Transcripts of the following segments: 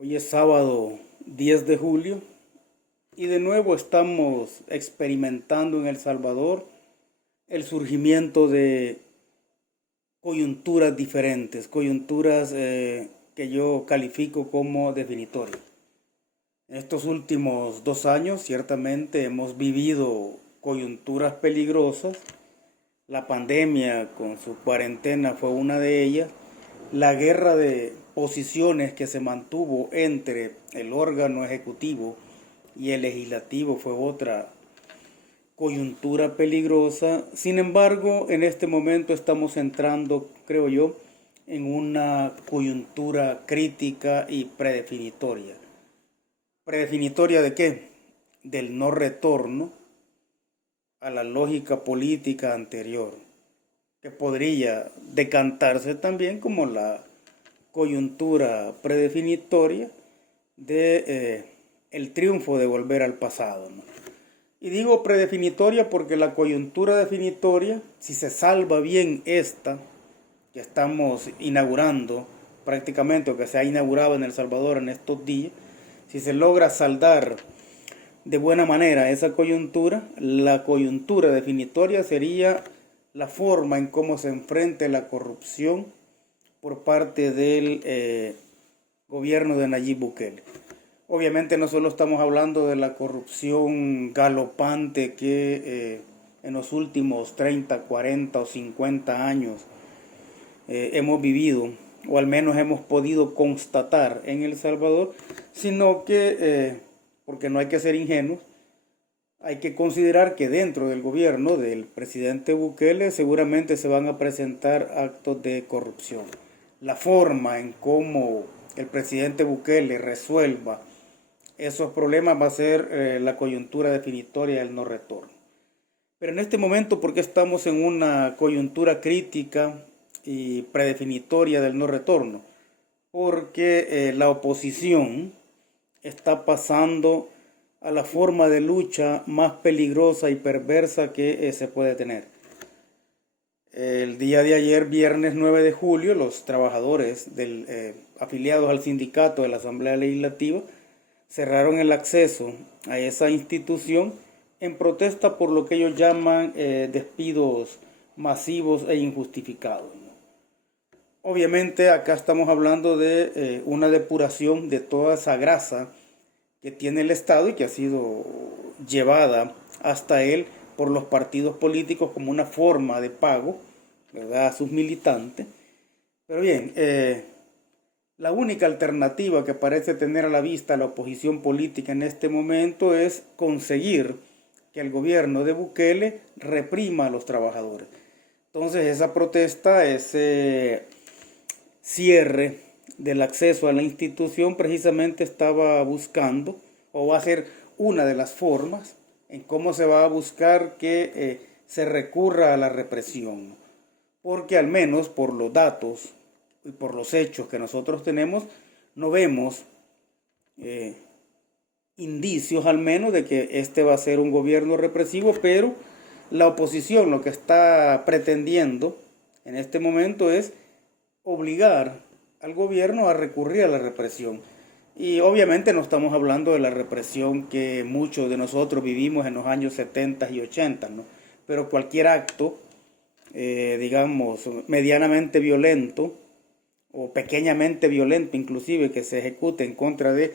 Hoy es sábado 10 de julio y de nuevo estamos experimentando en El Salvador el surgimiento de coyunturas diferentes, coyunturas que yo califico como definitorias. En estos últimos 2 años ciertamente hemos vivido coyunturas peligrosas. La pandemia con su cuarentena fue una de ellas. La guerra de posiciones que se mantuvo entre el órgano ejecutivo y el legislativo fue otra coyuntura peligrosa. Sin embargo, en este momento estamos entrando, creo yo, en una coyuntura crítica y predefinitoria. ¿Predefinitoria de qué? Del no retorno a la lógica política anterior, que podría decantarse también como la coyuntura predefinitoria de el triunfo de volver al pasado, ¿no? Y digo predefinitoria porque la coyuntura definitoria, si se salva bien esta que estamos inaugurando prácticamente, o que se ha inaugurado en El Salvador en estos días, si se logra saldar de buena manera esa coyuntura, la coyuntura definitoria sería la forma en cómo se enfrenta la corrupción por parte del gobierno de Nayib Bukele. Obviamente no solo estamos hablando de la corrupción galopante que en los últimos 30, 40 o 50 años hemos vivido, o al menos hemos podido constatar en El Salvador, sino que, porque no hay que ser ingenuos, hay que considerar que dentro del gobierno del presidente Bukele seguramente se van a presentar actos de corrupción. La forma en cómo el presidente Bukele resuelva esos problemas va a ser la coyuntura definitoria del no retorno. Pero en este momento, ¿por qué estamos en una coyuntura crítica y predefinitoria del no retorno? Porque la oposición está pasando a la forma de lucha más peligrosa y perversa que se puede tener. El día de ayer, viernes 9 de julio, los trabajadores afiliados al sindicato de la Asamblea Legislativa cerraron el acceso a esa institución en protesta por lo que ellos llaman despidos masivos e injustificados. Obviamente acá estamos hablando de una depuración de toda esa grasa que tiene el Estado y que ha sido llevada hasta él por los partidos políticos como una forma de pago, ¿verdad?, a sus militantes. Pero bien, la única alternativa que parece tener a la vista la oposición política en este momento es conseguir que el gobierno de Bukele reprima a los trabajadores. Entonces esa protesta, ese cierre del acceso a la institución precisamente estaba buscando, o va a ser una de las formas en cómo se va a buscar que se recurra a la represión. Porque al menos por los datos y por los hechos que nosotros tenemos, no vemos indicios al menos de que este va a ser un gobierno represivo, pero la oposición lo que está pretendiendo en este momento es obligar al gobierno a recurrir a la represión. Y obviamente no estamos hablando de la represión que muchos de nosotros vivimos en los años 70 y 80, ¿no? Pero cualquier acto, digamos, medianamente violento o pequeñamente violento inclusive que se ejecute en contra de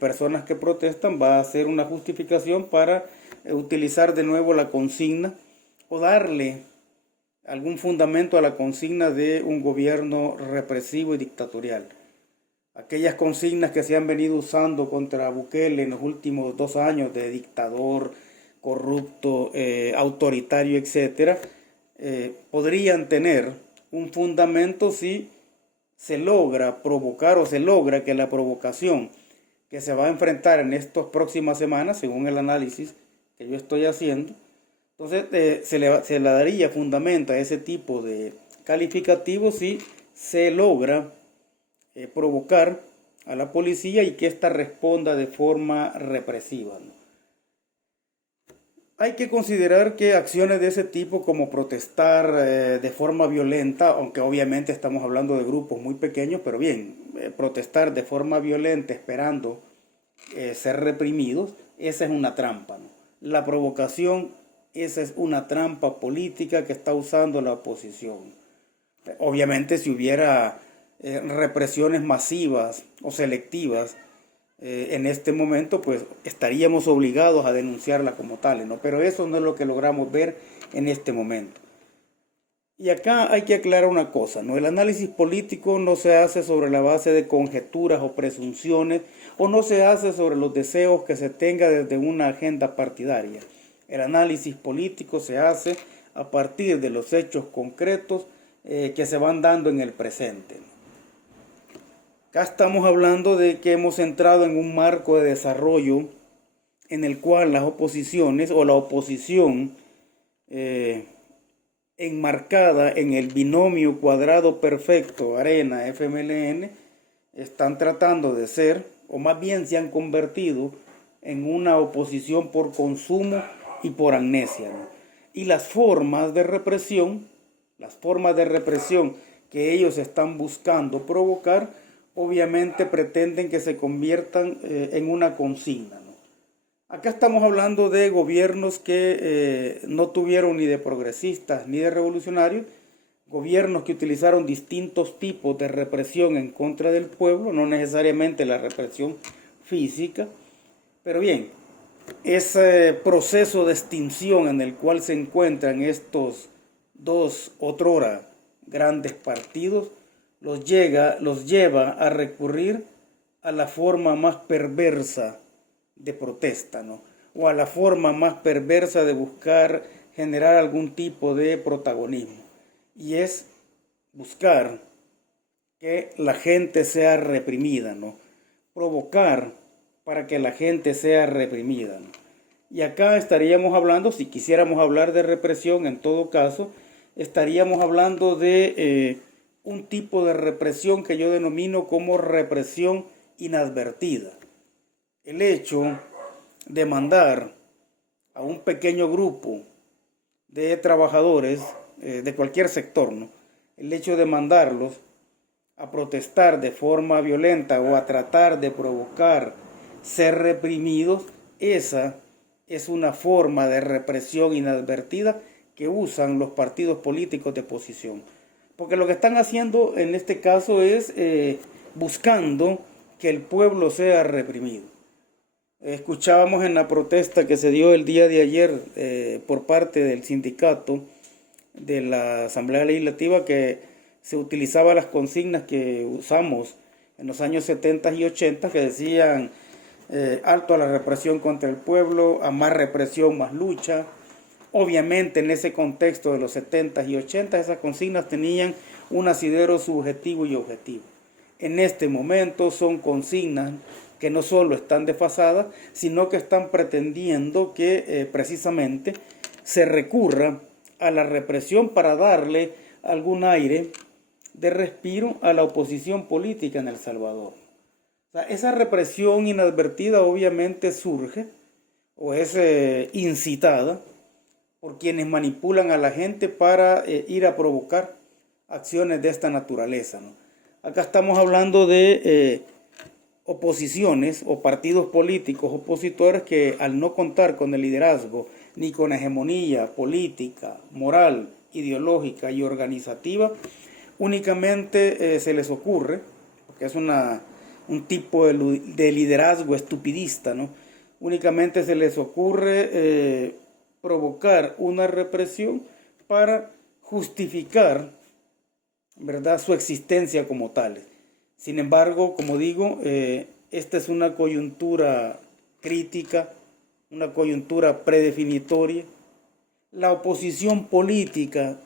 personas que protestan va a ser una justificación para utilizar de nuevo la consigna o darle algún fundamento a la consigna de un gobierno represivo y dictatorial. Aquellas consignas que se han venido usando contra Bukele en los últimos 2 años de dictador, corrupto, autoritario, etcétera, podrían tener un fundamento si se logra provocar o se logra que la provocación que se va a enfrentar en estas próximas semanas, según el análisis que yo estoy haciendo, entonces se le daría fundamento a ese tipo de calificativos si se logra provocar a la policía y que ésta responda de forma represiva, ¿no? Hay que considerar que acciones de ese tipo como protestar de forma violenta, aunque obviamente estamos hablando de grupos muy pequeños, pero bien, protestar de forma violenta esperando ser reprimidos, esa es una trampa, ¿no? La provocación, esa es una trampa política que está usando la oposición. Obviamente si hubiera represiones masivas o selectivas en este momento, pues estaríamos obligados a denunciarla como tales, ¿no? Pero eso no es lo que logramos ver en este momento. Y acá hay que aclarar una cosa, ¿no? El análisis político no se hace sobre la base de conjeturas o presunciones, o no se hace sobre los deseos que se tenga desde una agenda partidaria. El análisis político se hace a partir de los hechos concretos que se van dando en el presente. Acá estamos hablando de que hemos entrado en un marco de desarrollo en el cual las oposiciones o la oposición enmarcada en el binomio cuadrado perfecto Arena-FMLN están tratando de ser, o más bien se han convertido en una oposición por consumo y por amnesia, ¿no? Y las formas de represión que ellos están buscando provocar, obviamente pretenden que se conviertan en una consigna, ¿no? Acá estamos hablando de gobiernos que no tuvieron ni de progresistas ni de revolucionarios, gobiernos que utilizaron distintos tipos de represión en contra del pueblo, no necesariamente la represión física, pero bien, ese proceso de extinción en el cual se encuentran estos dos otrora grandes partidos, los lleva a recurrir a la forma más perversa de protesta, ¿no? O a la forma más perversa de buscar generar algún tipo de protagonismo. Y es buscar que la gente sea reprimida, ¿no? Provocar para que la gente sea reprimida, ¿no? Y acá estaríamos hablando, si quisiéramos hablar de represión, en todo caso, estaríamos hablando de un tipo de represión que yo denomino como represión inadvertida. El hecho de mandar a un pequeño grupo de trabajadores de cualquier sector, ¿no? El hecho de mandarlos a protestar de forma violenta o a tratar de provocar ser reprimidos, esa es una forma de represión inadvertida que usan los partidos políticos de oposición. Porque lo que están haciendo en este caso es buscando que el pueblo sea reprimido. Escuchábamos en la protesta que se dio el día de ayer por parte del sindicato de la Asamblea Legislativa que se utilizaba las consignas que usamos en los años 70 y 80 que decían alto a la represión contra el pueblo, a más represión, más lucha. Obviamente en ese contexto de los 70 y 80 esas consignas tenían un asidero subjetivo y objetivo. En este momento son consignas que no solo están desfasadas, sino que están pretendiendo que precisamente se recurra a la represión para darle algún aire de respiro a la oposición política en El Salvador. O sea, esa represión inadvertida obviamente surge o es incitada por quienes manipulan a la gente para ir a provocar acciones de esta naturaleza, ¿no? Acá estamos hablando de oposiciones o partidos políticos opositores que al no contar con el liderazgo ni con hegemonía política, moral, ideológica y organizativa, únicamente se les ocurre, porque es un tipo de liderazgo estupidista, ¿no? Únicamente se les ocurre provocar una represión para justificar, ¿verdad?, su existencia como tales. Sin embargo, como digo, esta es una coyuntura crítica, una coyuntura predefinitoria. La oposición política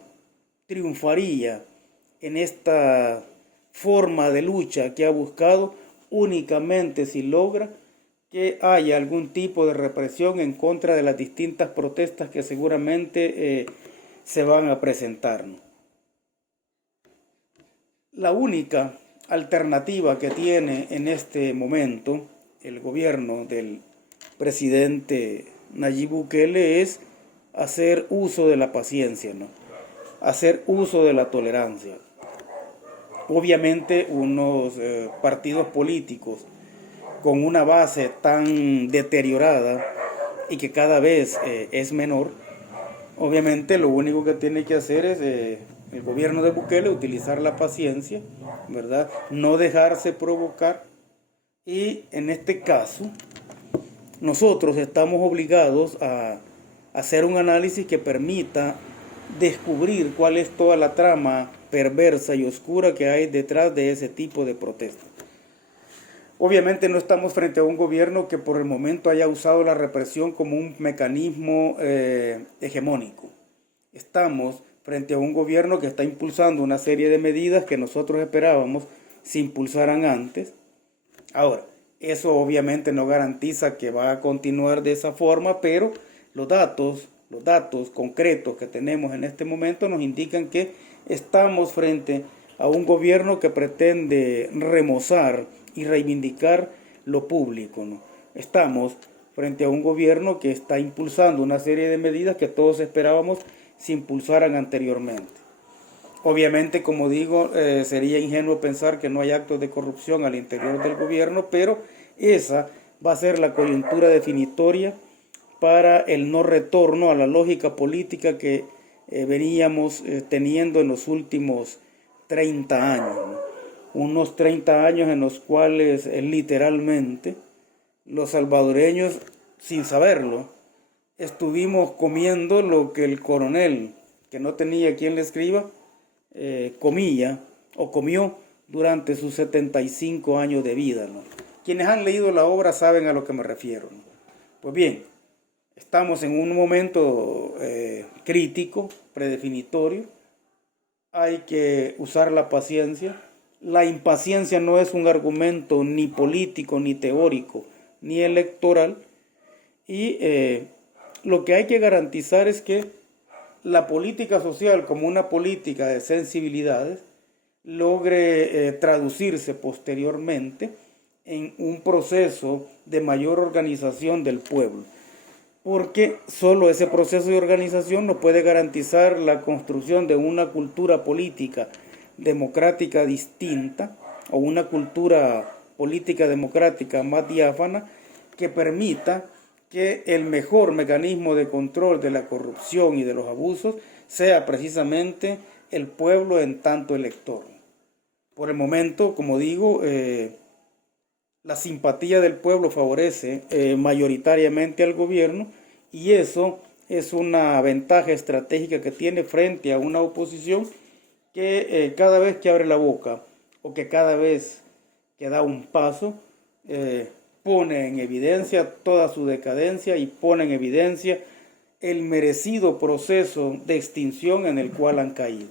triunfaría en esta forma de lucha que ha buscado únicamente si logra que haya algún tipo de represión en contra de las distintas protestas que seguramente se van a presentar, ¿no? La única alternativa que tiene en este momento el gobierno del presidente Nayib Bukele es hacer uso de la paciencia, ¿no? Hacer uso de la tolerancia. obviamente unos partidos políticos con una base tan deteriorada y que cada vez es menor, obviamente lo único que tiene que hacer es el gobierno de Bukele utilizar la paciencia, ¿verdad? No dejarse provocar, y en este caso nosotros estamos obligados a hacer un análisis que permita descubrir cuál es toda la trama perversa y oscura que hay detrás de ese tipo de protestas. Obviamente no estamos frente a un gobierno que por el momento haya usado la represión como un mecanismo hegemónico. Estamos frente a un gobierno que está impulsando una serie de medidas que nosotros esperábamos se impulsaran antes. Ahora, eso obviamente no garantiza que va a continuar de esa forma, pero los datos concretos que tenemos en este momento nos indican que estamos frente a un gobierno que pretende remozar y reivindicar lo público, ¿no? Estamos frente a un gobierno que está impulsando una serie de medidas que todos esperábamos se impulsaran anteriormente. Obviamente, como digo, sería ingenuo pensar que no hay actos de corrupción al interior del gobierno, pero esa va a ser la coyuntura definitoria para el no retorno a la lógica política que veníamos teniendo en los últimos 30 años, ¿no? Unos 30 años en los cuales literalmente los salvadoreños, sin saberlo, estuvimos comiendo lo que el coronel, que no tenía quien le escriba, comió durante sus 75 años de vida, ¿no? Quienes han leído la obra saben a lo que me refiero, ¿no? Pues bien, estamos en un momento crítico, predefinitorio. Hay que usar la paciencia. La impaciencia no es un argumento ni político, ni teórico, ni electoral. Y lo que hay que garantizar es que la política social, como una política de sensibilidades, logre traducirse posteriormente en un proceso de mayor organización del pueblo. Porque solo ese proceso de organización nos puede garantizar la construcción de una cultura política democrática distinta, o una cultura política democrática más diáfana, que permita que el mejor mecanismo de control de la corrupción y de los abusos sea precisamente el pueblo en tanto elector. Por el momento, como digo, la simpatía del pueblo favorece mayoritariamente al gobierno, y eso es una ventaja estratégica que tiene frente a una oposición que cada vez que abre la boca o que cada vez que da un paso pone en evidencia toda su decadencia y pone en evidencia el merecido proceso de extinción en el cual han caído.